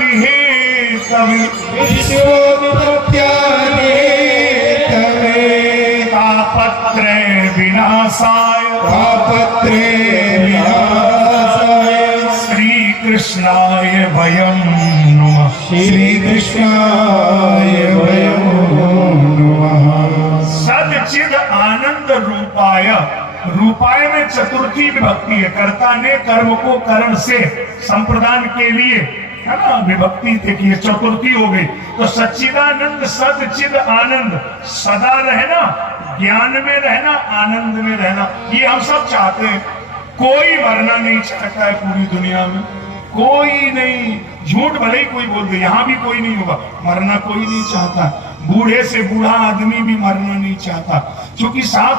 विहित तापत्रय विनाशाय श्री कृष्णाय वयं नुमः। सदचिद आनंद रूपाय, रूपाय में चतुर्थी विभक्ति है। कर्ता ने कर्म को करण से संप्रदान के लिए, है ना, विभक्ति देखिए चतुर्थी हो गई। तो सच्चिदानंद सदचिद आनंद, सदा रहना, ज्ञान में रहना, आनंद में रहना, ये हम सब चाहते हैं। कोई मरना नहीं चाहता है पूरी दुनिया में, कोई नहीं। झूठ भले ही कोई बोल दे, यहाँ भी कोई नहीं होगा, मरना कोई नहीं चाहता। बूढ़े से बूढ़ा आदमी भी मरना नहीं चाहता, क्योंकि साथ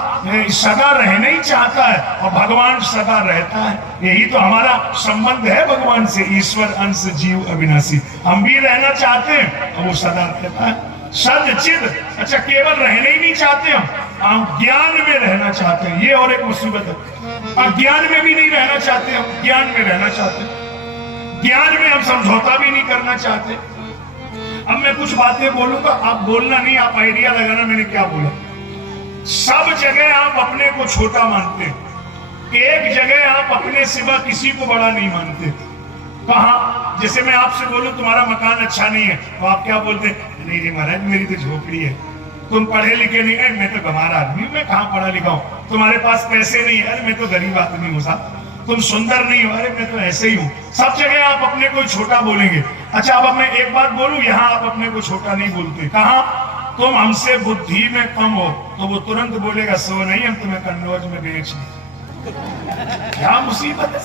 सदा रहना ही चाहता है, और भगवान सदा रहता है। यही तो हमारा संबंध है भगवान से, ईश्वर अंश जीव अविनाशी। हम भी रहना चाहते हैं और वो सदा रहता है। सदचिद, अच्छा केवल रहना ही नहीं चाहते हम ज्ञान में रहना चाहते हैं। ये और एक मुसीबत है, अज्ञान में भी नहीं रहना चाहते, हम ज्ञान में रहना चाहते हैं। ज्ञान में हम समझौता भी नहीं करना चाहते। अब मैं कुछ बातें बोलूंगा, आप बोलना नहीं, आप आइडिया लगाना मैंने क्या बोला। सब जगह आप अपने को छोटा मानते, एक जगह आप अपने सिवा किसी को बड़ा नहीं मानते। कहा, जैसे मैं आपसे बोलूं तुम्हारा मकान अच्छा नहीं है, तो आप क्या बोलते, नहीं जी महाराज मेरी तो झोपड़ी है। तुम पढ़े लिखे नहीं है, मैं तो गंवार आदमी, मैं कहाँ पढ़ा लिखा हूँ। तुम्हारे पास पैसे नहीं है, मैं तो गरीब आदमी हूँ साहब। तुम सुंदर नहीं हो, अरे मैं तो ऐसे ही हूँ। सब जगह आप अपने को छोटा बोलेंगे। अच्छा अब मैं एक बात बोलूं, यहाँ आप अपने को छोटा नहीं बोलते। कहा, तुम हमसे बुद्धि में कम हो, तो वो तुरंत बोलेगा सो नहीं, हम तुम्हें कन्नौज में बेच दें। क्या मुसीबत है,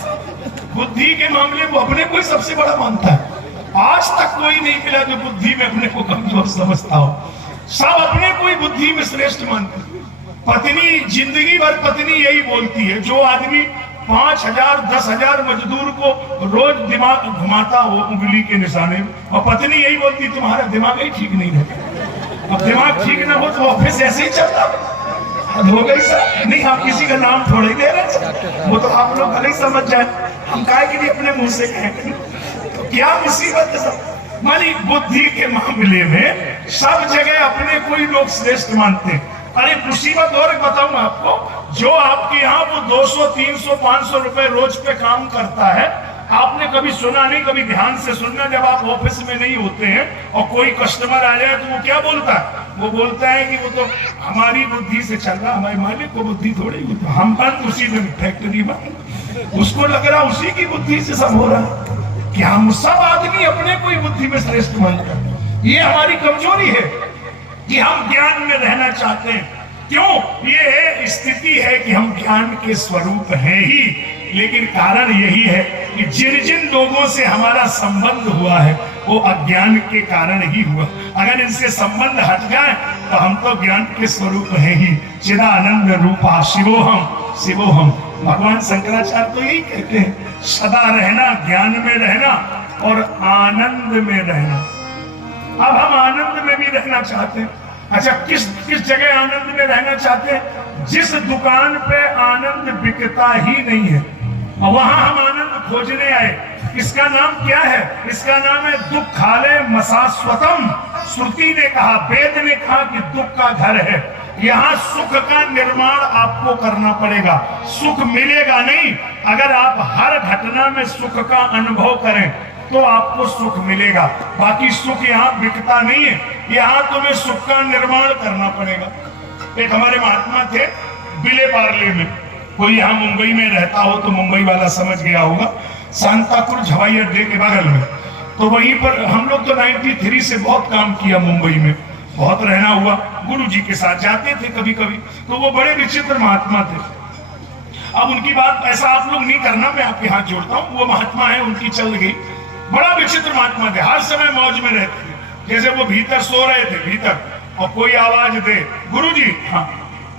बुद्धि के मामले में अपने को सबसे बड़ा मानता है। आज तक कोई नहीं मिला जो बुद्धि में अपने को कमजोर समझता हो। सब अपने को बुद्धि में श्रेष्ठ मानते। पत्नी, जिंदगी भर पत्नी यही बोलती है। जो आदमी 5,000 10,000 मजदूर को रोज दिमाग घुमाता हो उंगली के निशाने, और पत्नी यही बोलती तुम्हारा दिमाग ही ठीक नहीं रहता। अब दिमाग ठीक ना हो तो ऑफिस ऐसे ही चलता हो गई सर। नहीं, हम किसी का नाम थोड़े दे रहे, वो तो आप लोग भले ही समझ जाए, हम काहे के लिए अपने मुंह से कहेंगे। तो क्या मुसीबत है सब। मानी बुद्धि के मामले में सब जगह अपने कोई लोग श्रेष्ठ मानते हैं। अरे मुसीबत और बताऊं आपको, जो आपके यहाँ वो 200 300 500 रुपए रोज पे काम करता है, आपने कभी सुना नहीं, कभी ध्यान से सुनना, जब आप ऑफिस में नहीं होते हैं और कोई कस्टमर आ जाए तो वो क्या बोलता है, वो बोलता है कि वो तो हमारी बुद्धि से चल रहा, हमारे मालिक को बुद्धि थोड़ी, हम बंद उसी दिन फैक्ट्री बंद, उसको लग रहा उसी की बुद्धि से सब हो रहा है। कि हम सब आदमी अपने कोई बुद्धि में श्रेष्ठ मानते हैं। ये हमारी कमजोरी है कि हम ज्ञान में रहना चाहते हैं। क्यों? ये स्थिति है कि हम ज्ञान के स्वरूप हैं ही, लेकिन कारण यही है कि जिन जिन लोगों से हमारा संबंध हुआ है वो अज्ञान के कारण ही हुआ। अगर इनसे संबंध हट जाए तो हम तो ज्ञान के स्वरूप हैं ही। चिदानंद रूपा शिवोहम शिवोहम। भगवान शंकराचार्य तो यही कहते हैं, सदा रहना, ज्ञान में रहना और आनंद में रहना। अब हम आनंद में भी रहना चाहते हैं। अच्छा, किस जगह आनंद में रहना चाहते हैं? जिस दुकान पे आनंद बिकता ही नहीं है, वहां हम आनंद खोजने आए। इसका नाम क्या है? इसका नाम है दुखालय मशाश्वतम। श्रुति ने कहा, वेद ने कहा कि दुख का घर है। यहाँ सुख का निर्माण आपको करना पड़ेगा, सुख मिलेगा नहीं। अगर आप हर घटना में सुख का अनुभव करें तो आपको सुख मिलेगा, बाकी सुख यहाँ बिकता नहीं है। यहाँ तुम्हें सुख का निर्माण करना पड़ेगा। एक हमारे महात्मा थे विले पार्ले में, कोई यहाँ मुंबई में रहता हो तो मुंबई वाला समझ गया होगा, सांताक्रूज हवाई अड्डे के बगल में। तो वहीं पर हम लोग तो 93 से बहुत काम किया मुंबई में, बहुत रहना हुआ, गुरु जी के साथ जाते थे कभी कभी। तो वो बड़े विचित्र महात्मा थे। अब उनकी बात ऐसा आप लोग नहीं करना, मैं आपके हाथ जोड़ता हूँ। वो महात्मा है, उनकी चल गई। बड़ा विचित्र महात्मा थे, हर समय मौज में रहते थे। जैसे वो भीतर सो रहे थे भीतर, और कोई आवाज दे, गुरु जी, हाँ,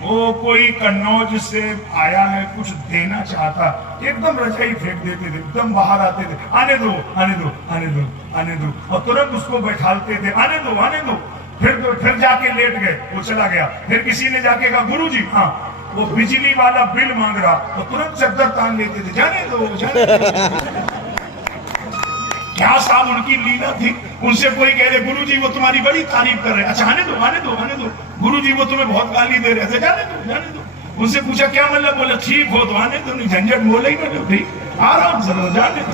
वो कोई कन्नौज से आया है, कुछ देना चाहता, एकदम रजाई फेंक देते थे, एकदम बाहर आते थे, आने दो आने दो आने दो आने दो, और तुरंत उसको बैठालते थे, आने दो आने दो। फिर जाके लेट गए, वो चला गया। फिर किसी ने जाके कहा, गुरु जी, हाँ, वो बिजली वाला बिल मांग रहा, वो तुरंत चद्दर तान लेते थे, जाने दो जाने दो। क्या साहब उनकी लीला थी। उनसे कोई कह दे गुरु जी वो तुम्हारी बड़ी तारीफ कर रहे हैं, अच्छा आने दो आने दो आने दो, गुरु जी वो तुम्हें बहुत गाली दे रहे थे, जाने दो जाने दो। उनसे पूछा क्या मतलब, बोले ठीक हो तो आने दो, नहीं झंझट बोले ही ना दो, ठीक आराम से रहो, जाने दो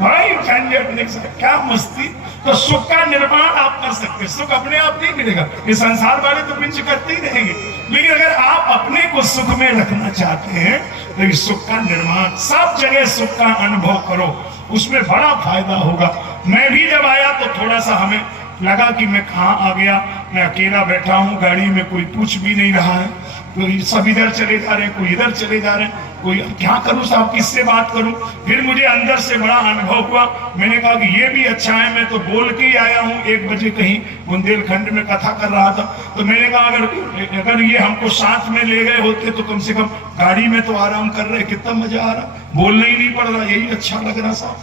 भाई, झंझट नहीं सकते। क्या मस्ती। तो सुख का निर्माण आप कर सकते, सुख अपने आप नहीं मिलेगा, ये संसार वाले तो पिंच करते ही रहेंगे, लेकिन अगर आप अपने को सुख में रखना चाहते हैं तो इस सुख का निर्माण, सब जगह सुख का अनुभव करो, उसमें बड़ा फायदा होगा। मैं भी जब आया तो थोड़ा सा हमें लगा कि मैं कहाँ आ गया, मैं अकेला बैठा हूँ, गाड़ी में कोई पूछ भी नहीं रहा है, कोई सब इधर चले जा रहे हैं, कोई इधर चले जा रहे हैं, कोई क्या करूं साहब, किससे बात करूं। फिर मुझे अंदर से बड़ा अनुभव हुआ, मैंने कहा कि ये भी अच्छा है, मैं तो बोल के ही आया हूं। 1 बजे कहीं बुंदेलखंड में कथा कर रहा था, तो मैंने कहा अगर ये हमको साथ में ले गए होते तो कम से कम गाड़ी में तो आराम कर रहे, कितना मजा आ रहा, बोलना ही नहीं पड़ रहा, यही अच्छा लग रहा साहब।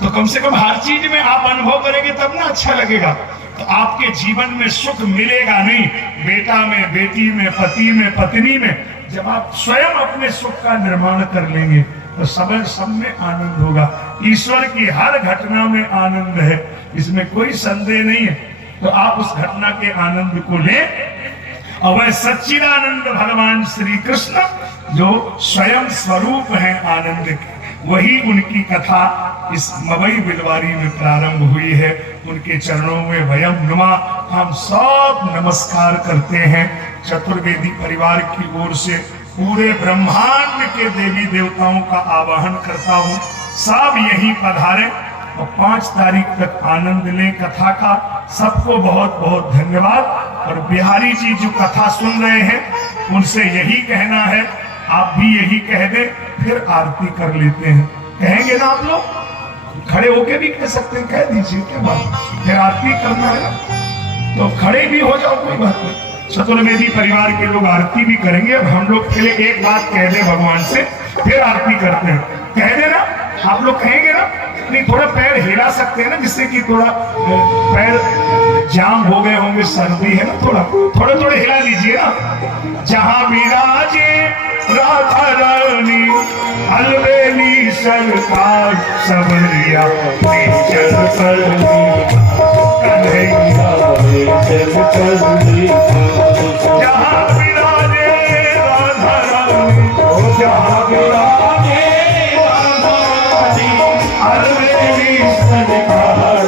तो कम से कम हर चीज में आप अनुभव करेंगे तब ना अच्छा लगेगा। तो आपके जीवन में सुख मिलेगा नहीं, बेटा में, बेटी में, पति में, पत्नी में, जब आप स्वयं अपने सुख का निर्माण कर लेंगे तो सब में आनंद होगा। ईश्वर की हर घटना में आनंद है, इसमें कोई संदेह नहीं है। तो आप उस घटना के आनंद को लें। और वह सच्चिदानंद भगवान श्री कृष्ण जो स्वयं स्वरूप है आनंद के, वही उनकी कथा इस मवई बिलवारी में प्रारंभ हुई है। उनके चरणों में वयम नुमा हम सब नमस्कार करते हैं। चतुर्वेदी परिवार की ओर से पूरे ब्रह्मांड के देवी देवताओं का आवाहन करता हूँ, सब यही पधारे और 5 तारीख तक आनंद लें कथा का। सबको बहुत बहुत धन्यवाद। और बिहारी जी जो कथा सुन रहे हैं उनसे यही कहना है, आप भी यही कह दे, फिर आरती कर लेते हैं। कहेंगे ना आप लोग, खड़े होके भी कह सकते हैं, कह दीजिए क्या बात, फिर आरती करना है तो खड़े भी हो जाओ, कोई बात नहीं। चतुर्वेदी परिवार के लोग आरती भी करेंगे। अब हम लोग पहले एक बात कह दे भगवान से, फिर आरती करते हैं। कह दे ना, आप लोग कहेंगे ना, नहीं थोड़ा पैर हिला सकते हैं ना, जिससे कि थोड़ा पैर जाम हो गए होंगे, सर्दी है ना, थोड़ा थोड़ा हिला लीजिए ना। जहां विराजे राधा रानी अलबेली सरकार, सबरिया चल कन्हैया जहां विराजे राधा रानी, जहां विराजे राधा रानी अलबेली सरकार,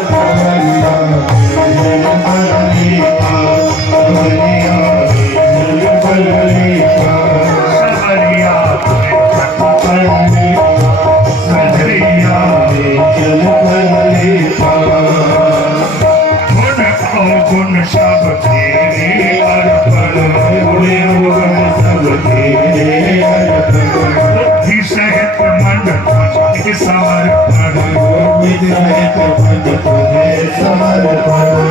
गुण सब तेरे अर्पण, बुद्धि सहित मन तुझे समर्पण,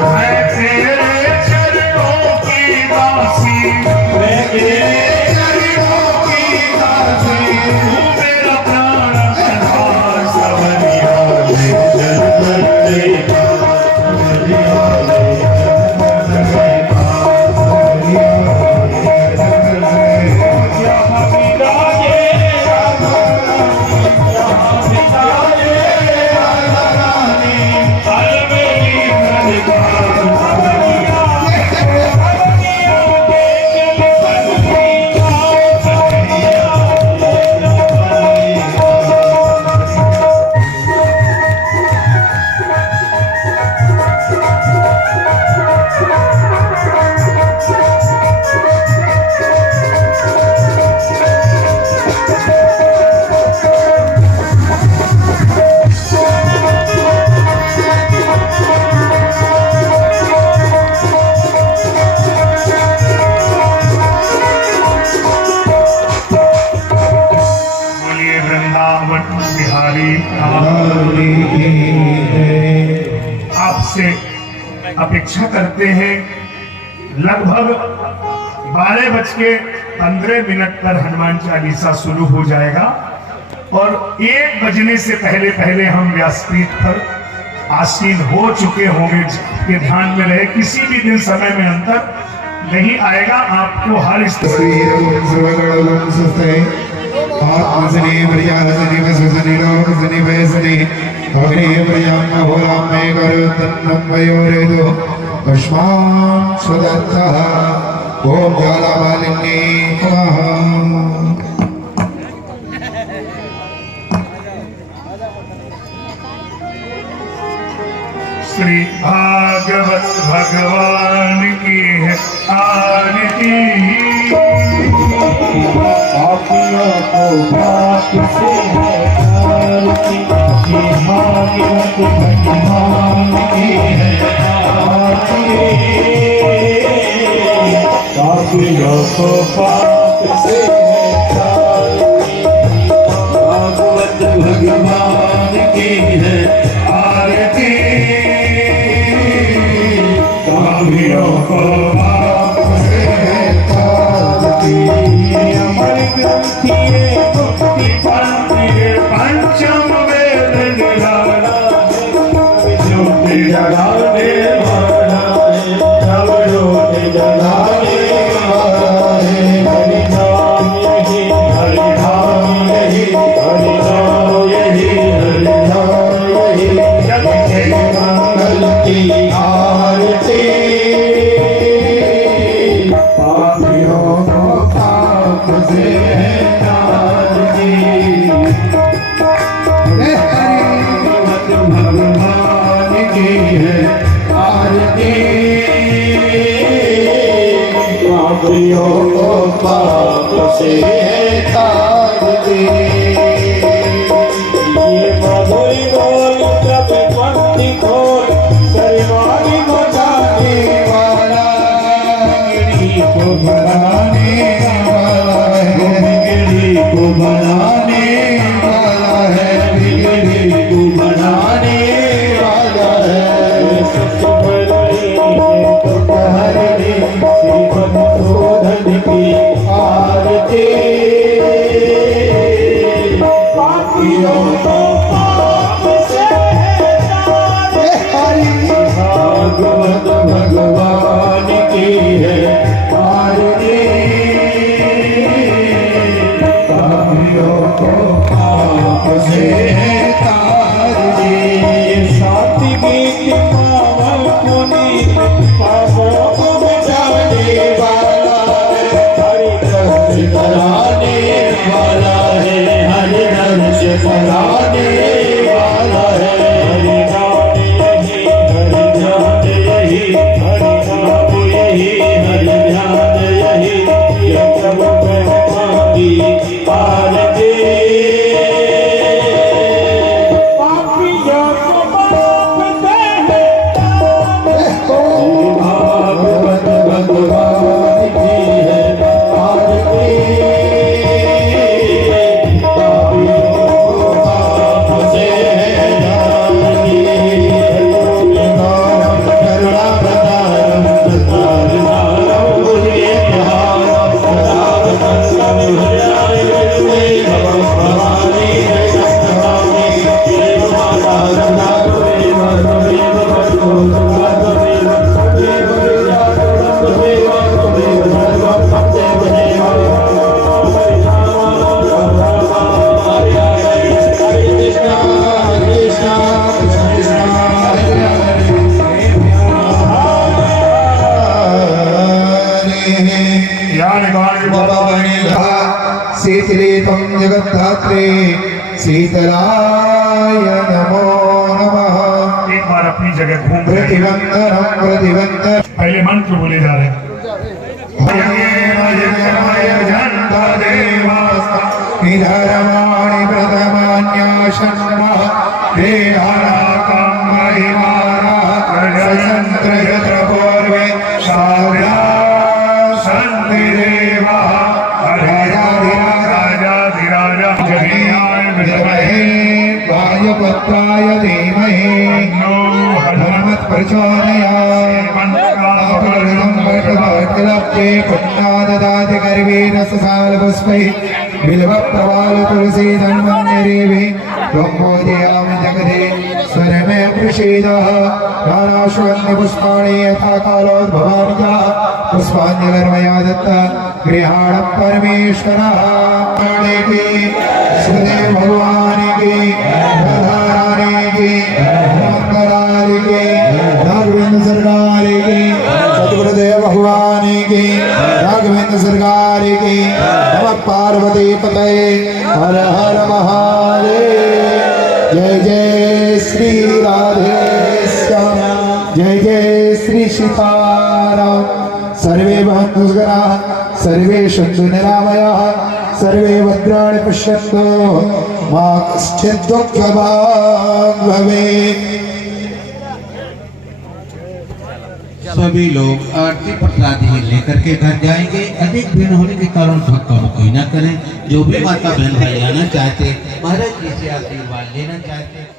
मैं तेरे चरणों की दासी, मैं तेरे चरणों की दासी, तू मेरा प्राण संहार, सवरिया आपसे अपेक्षा करते हैं। लगभग 12:15 पर हनुमान चालीसा शुरू हो जाएगा और 1 बजने से पहले पहले हम व्यासपीठ पर आसीन हो चुके होंगे। के ध्यान में रहे, किसी भी दिन समय में अंतर नहीं आएगा। आपको हर स्थिति अग्नियप्रयां होरां मे करोतन्नं वयोरेदो कस्मात् स्वदत्तः ओम ज्वालामालिन्ये नमः। श्री भागवत भगवान की है आरती। पापियों को पाप से है आरती, ये भागवत भगवान की है आरती। पापियों को पाप से है आरती, भागवत भगवान की है आरती। पापियों को पाप से है आरती, अमर ग्रंथिये मुक्ति पंथिये पंचम वेद निराला है, ज्योति जगाने वाला है, नव ज्योति जगाने वाला है। हरि नाम यही, हरि नाम यही, हरि नाम यही, हरि नाम यही, जग के मंगल की आरती। पापियों को पाप से है आरती, भगवत भगवान की है आरती। पापियों को पाप से है आरती। ये मधुर बोल जब पंक्ति खोल, सरवारी को जाने वाला, गिरी को बनाने वाला है, बिगड़ी को बनाने वाला है, बिगड़ी को बनाने वाला है। हरि श्री मधुसूदन की आरती। पापियों को पाप से है आरती, भागवत भगवान की है आरती। पापियों को पाप से है आरती, सात्विक पावन पुनीत पापों को मिटाने वाला है, हरि दर्श कराने वाला है, हरि दर्श कराने वाला है। हरि नाम यही, हरि ध्यान यही, हरि नाम यही, हरि ध्यान यही, ये सब ब्रह्मा की आरती। पापियों को पाप से है भागवत भगवान की है आरती। पापियों को पाप से है आरती, करुणा प्रदारम प्रतारणारम बुद्धिहारम सदावतंसम हृदयाय विद्महे भगवती कृष्णकामि देवमातारं नागमेव तमेव भक्तो तमेव तमेव विद्याधरं तमेव तमेव सर्वं तमेव देव। हरे कृष्ण हरे कृष्ण कृष्ण कृष्ण हरे हरे। यानि कानि शीतले त्वं जगद्धात्रे शीतलाय नमो नमः। एक बार अपनी जगह घूम रहे हैं। प्रतिबंधनं प्रतिबंधन पहले मंत्र बोले जा रहे हैं। निधरमाणि प्रथमान्याशन्मः वेदानाकं महिमानः सचन्द्र यत्र पूर्वे साव्या सन्ति देवः राजाधिराजा जगन्नाथ विद्महे वायुपुत्राय धीमहि तन्नो हनुमत् प्रचोदयात्। वर्तलब्धे पुण्याददाति कर्वेरससालपुष्पैः बिल्वप्रवाल तुलसी धन्वन्यदेवी त्वं पूजयामि जगदे स्वरमे प्रतिषेधः नानाश्वन्यपुष्पाणि यथा कालोद्भवानि पुष्पाञ्जलिर्मया दत्त गृहाणं परमेश्वरः की सुदेव भगवान की राधारानी की मंगलाल की राघवेंद्र सरकार की सतगुरुदेव भगवान की राघवेंद्र सरकार की नमः पार्वती पतये हर हर महादेव जय जय श्री राधे श्याम जय जय श्री सीताराम सर्वे भवन्तु सुखिनः सर्वे सन्तु निरामयाः सर्वे भद्राणि पश्यन्तु मा कश्चित् दुःखभाग् भवेत्। सभी लोग आरती प्रसादी लेकर के घर जाएंगे। अधिक भीड़ होने के कारण धक्का मुक्की न करें। जो भी माता बहन भाई आना चाहते, महाराज जी से आशीर्वाद लेना चाहते